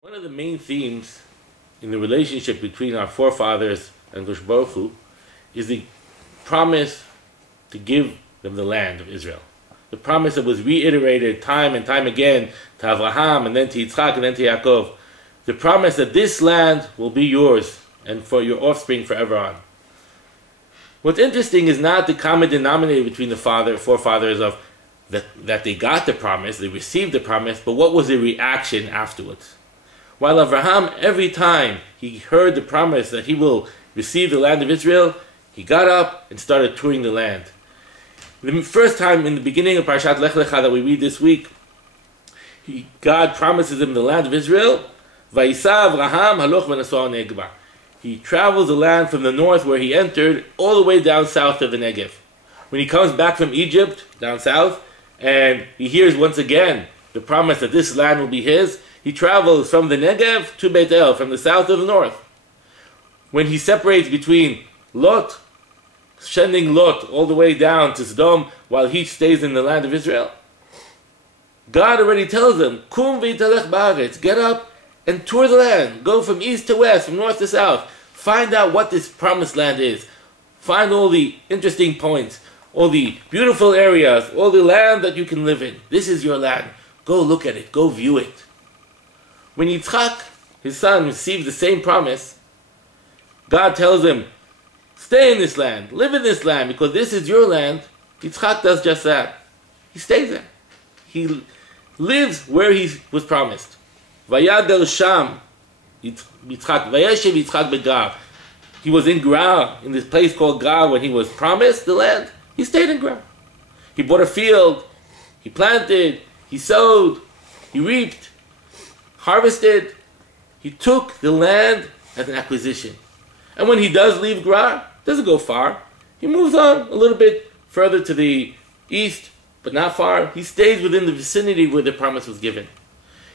One of the main themes in the relationship between our forefathers and Kadosh Baruch Hu is the promise to give them the land of Israel. The promise that was reiterated time and time again to Avraham and then to Yitzchak and then to Yaakov. The promise that this land will be yours and for your offspring forever on. What's interesting is not the common denominator between the forefathers of that they got the promise, they received the promise, but what was the reaction afterwards? While Avraham, every time he heard the promise that he will receive the land of Israel, he got up and started touring the land. The first time in the beginning of Parashat Lech Lecha that we read this week, God promises him the land of Israel. Vayisa Avraham haloch v'nasoah negba. He travels the land from the north where he entered all the way down south to the Negev. When he comes back from Egypt, down south, and he hears once again the promise that this land will be his, he travels from the Negev to Beit El, from the south to the north. When he separates between Lot, sending Lot all the way down to Sodom while he stays in the land of Israel, God already tells him, Kum v'yitalech ba'aretz, get up and tour the land. Go from east to west, from north to south. Find out what this promised land is. Find all the interesting points, all the beautiful areas, all the land that you can live in. This is your land. Go look at it. Go view it. When Yitzchak, his son, receives the same promise, God tells him, stay in this land, live in this land, because this is your land. Yitzchak does just that. He stays there. He lives where he was promised. Vayadel Sham, Yitzchak, Vayeshev Yitzchak beGar. He was in Gra, in this place called Gar, when he was promised the land. He stayed in Gra. He bought a field, he planted, he sowed, he reaped, harvested. He took the land as an acquisition. And when he does leave Gra, doesn't go far. He moves on a little bit further to the east, but not far. He stays within the vicinity where the promise was given.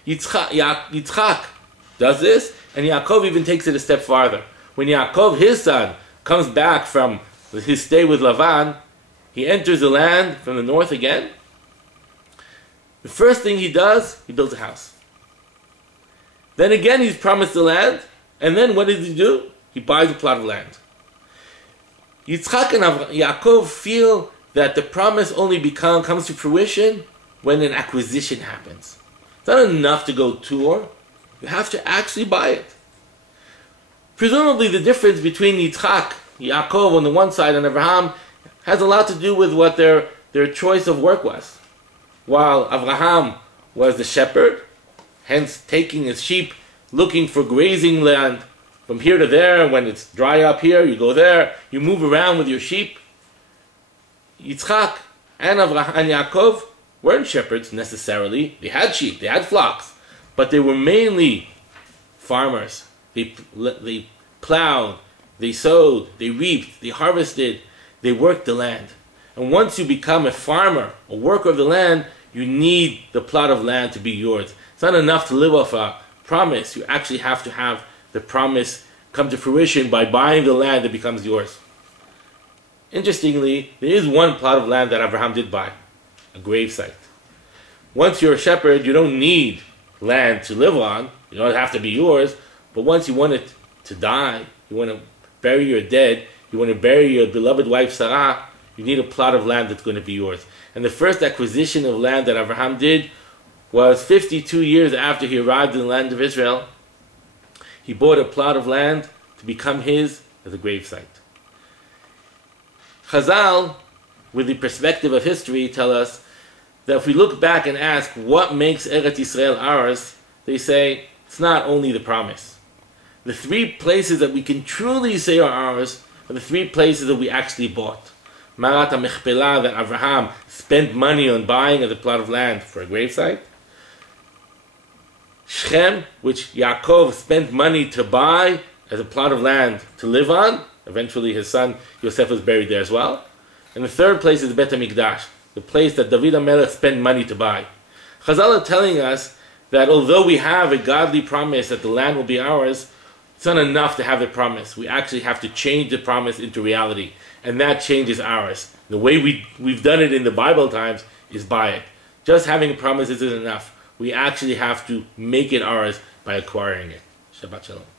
Yitzchak does this, and Yaakov even takes it a step farther. When Yaakov, his son, comes back from his stay with Lavan, he enters the land from the north again. The first thing he does, he builds a house. Then again he's promised the land, and then what does he do? He buys a plot of land. Yitzchak and Yaakov feel that the promise only comes to fruition when an acquisition happens. It's not enough to go tour. You have to actually buy it. Presumably the difference between Yitzchak, Yaakov on the one side, and Abraham has a lot to do with what their choice of work was. While Abraham was the shepherd, hence taking his sheep, looking for grazing land from here to there. When it's dry up here, you go there, you move around with your sheep. Yitzchak and Avraham and Yaakov weren't shepherds necessarily. They had sheep, they had flocks, but they were mainly farmers. They plowed, they sowed, they reaped, they harvested, they worked the land. And once you become a farmer, a worker of the land, you need the plot of land to be yours. It's not enough to live off a promise. You actually have to have the promise come to fruition by buying the land that becomes yours. Interestingly, there is one plot of land that Abraham did buy, a gravesite. Once you're a shepherd, you don't need land to live on. You don't have to be yours. But once you want it to die, you want to bury your dead, you want to bury your beloved wife Sarah, you need a plot of land that's going to be yours. And the first acquisition of land that Abraham did was 52 years after he arrived in the land of Israel. He bought a plot of land to become his as a gravesite. Chazal, with the perspective of history, tell us that if we look back and ask what makes Eretz Yisrael ours, they say it's not only the promise. The three places that we can truly say are ours are the three places that we actually bought. Marat HaMechpelah, that Avraham spent money on buying as a plot of land for a gravesite. Shechem, which Yaakov spent money to buy as a plot of land to live on. Eventually his son Yosef was buried there as well. And the third place is Bet HaMikdash, the place that David HaMelech spent money to buy. Chazal are telling us that although we have a godly promise that the land will be ours, it's not enough to have the promise. We actually have to change the promise into reality. And that change is ours. The way we've done it in the Bible times is by it. Just having a promise isn't enough. We actually have to make it ours by acquiring it. Shabbat Shalom.